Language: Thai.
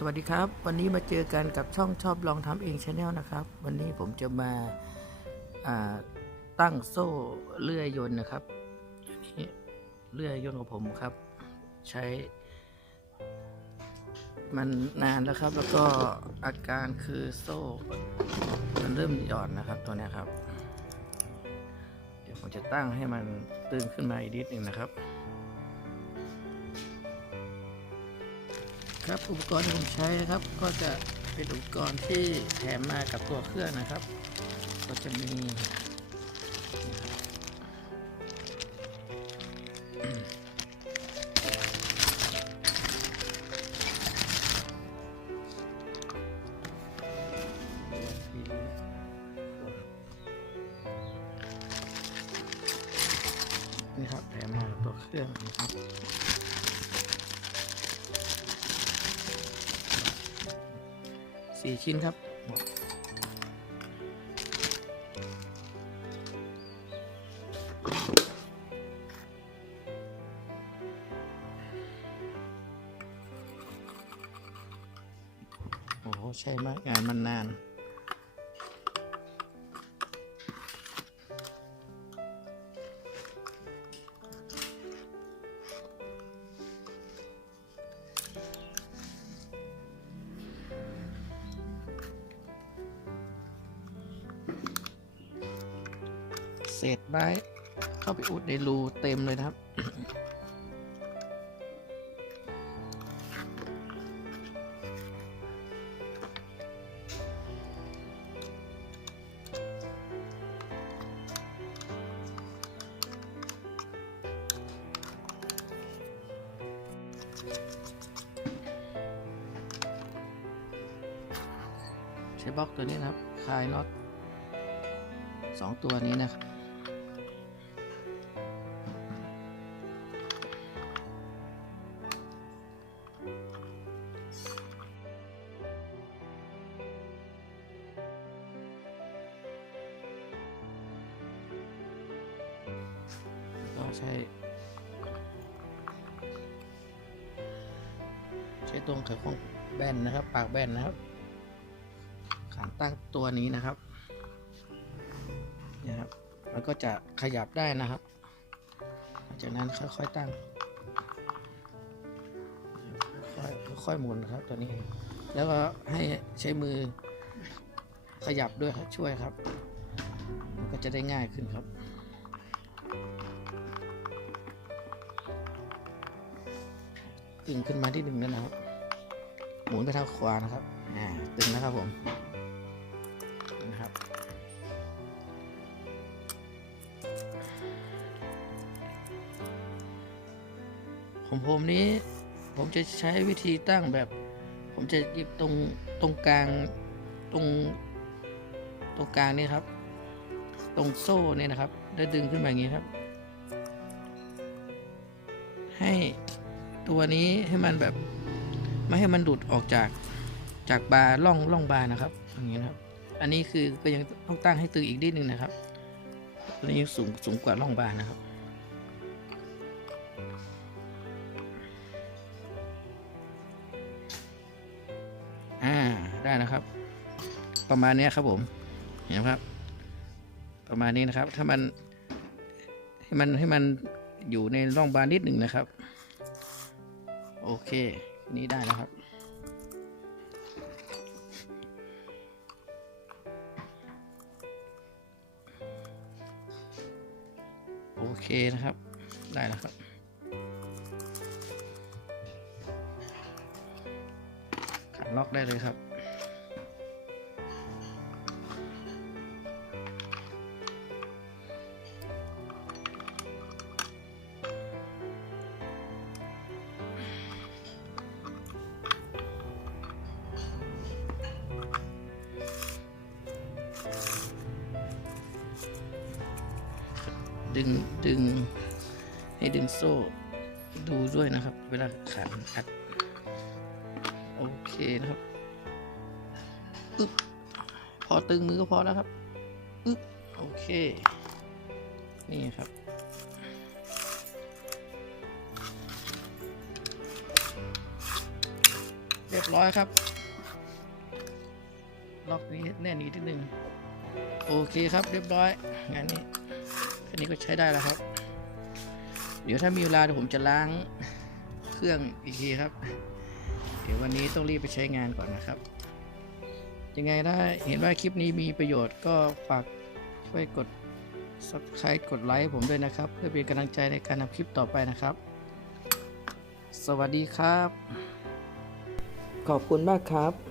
สวัสดีครับ วันนี้มาเจอกันกับช่องชอบลองทำเองชาแนลนะครับ วันนี้ผมจะมาาตั้งโซ่เลื่อยยนต์นะครับนี่เลื่อยยนต์ของผมครับ ใช้ มันนานแล้วครับ แล้วก็อาการคือโซ่ มันเริ่มหย่อนนะครับตัวนี้ครับ เดี๋ยวผมจะตั้งให้มันตึงขึ้นมาอีกนิดหนึ่งนะครับ ครับอุปกรณ์ที่ผมใช้นะครับ ก็จะเป็นอุปกรณ์ที่แถมมากับตัวเครื่องนะครับ ก็จะมีนี่ครับแถมมากับตัวเครื่องนะครับ สี่ชิ้นครับ โอ้ใช่มากงานมันนาน เศษไม้เข้าไปอุดในรูเต็มเลยนะครับ ใช้บล็อกตัวนี้นะครับ คลายน็อตสองตัวนี้นะครับ ใช้ใช้ตรงไขควงแบนนะครับ ปากแบนนะครับขานตั้งตัวนี้นะครับเนี่ยครับมันก็จะขยับได้นะครับ จากนั้นค่อยๆตั้งค่อยๆค่อยๆหมุนนะครับตัวนี้ แล้วก็ให้ใช้มือขยับด้วยครับช่วยครับ มันก็จะได้ง่ายขึ้นครับ ตึงขึ้นมาที่หนึ่งนั่นนะครับ หมุนไปทางขวานะครับอ่าตึงนะครับผมนะครับของผมนี้ผมจะใช้วิธีตั้งแบบ ผมจะหยิบตรงตรงกลางตรงตรงกลางนี่ครับ ตรงโซ่เนี่ยนะครับ แล้วดึงขึ้นมาอย่างนี้ครับ ให้ ตัวนี้ให้มันแบบไม่ให้มันหลุดออกจากจากบาร์ล่องล่องบาร์นะครับอย่างนี้นะครับ อันนี้คือก็ยังต้องตั้งให้ตึงอีกนิดนึงนะครับ ตัวนี้สูงสูงกว่าล่องบาร์นะครับอ่าได้นะครับ ประมาณนี้ครับผมเห็นไหมครับ ประมาณนี้นะครับ ถ้ามันให้มันให้มันอยู่ในร่องบานนิดหนึ่งนะครับ โอเค นี่ได้แล้วครับ โอเคนะครับ ได้แล้วครับขันล็อกได้เลยครับ ดึงดึงให้ดึงโซ่ดูด้วยนะครับ เวลาขันอัดโอเคนะครับอึ๊บพอตึงมือก็พอแล้วครับอึ๊บโอเค นี่ครับเรียบร้อยครับ ล็อกนี้แน่นอีกนิดนึงโอเคครับ เรียบร้อยงานนี้ นนี้ก็ใช้ได้แล้วครับ เดี๋ยวถ้ามีเวลาเดี๋ยวผมจะล้างเครื่องอีกทีครับ เดี๋ยววันนี้ต้องรีบไปใช้งานก่อนนะครับ ยังไงถ้าเห็นว่าคลิปนี้มีประโยชน์ก็ฝากช่วยกด subscribe กดไลค์ผมด้วยนะครับ เพื่อเป็นกำลังใจในการทำคลิปต่อไปนะครับ สวัสดีครับ ขอบคุณมากครับ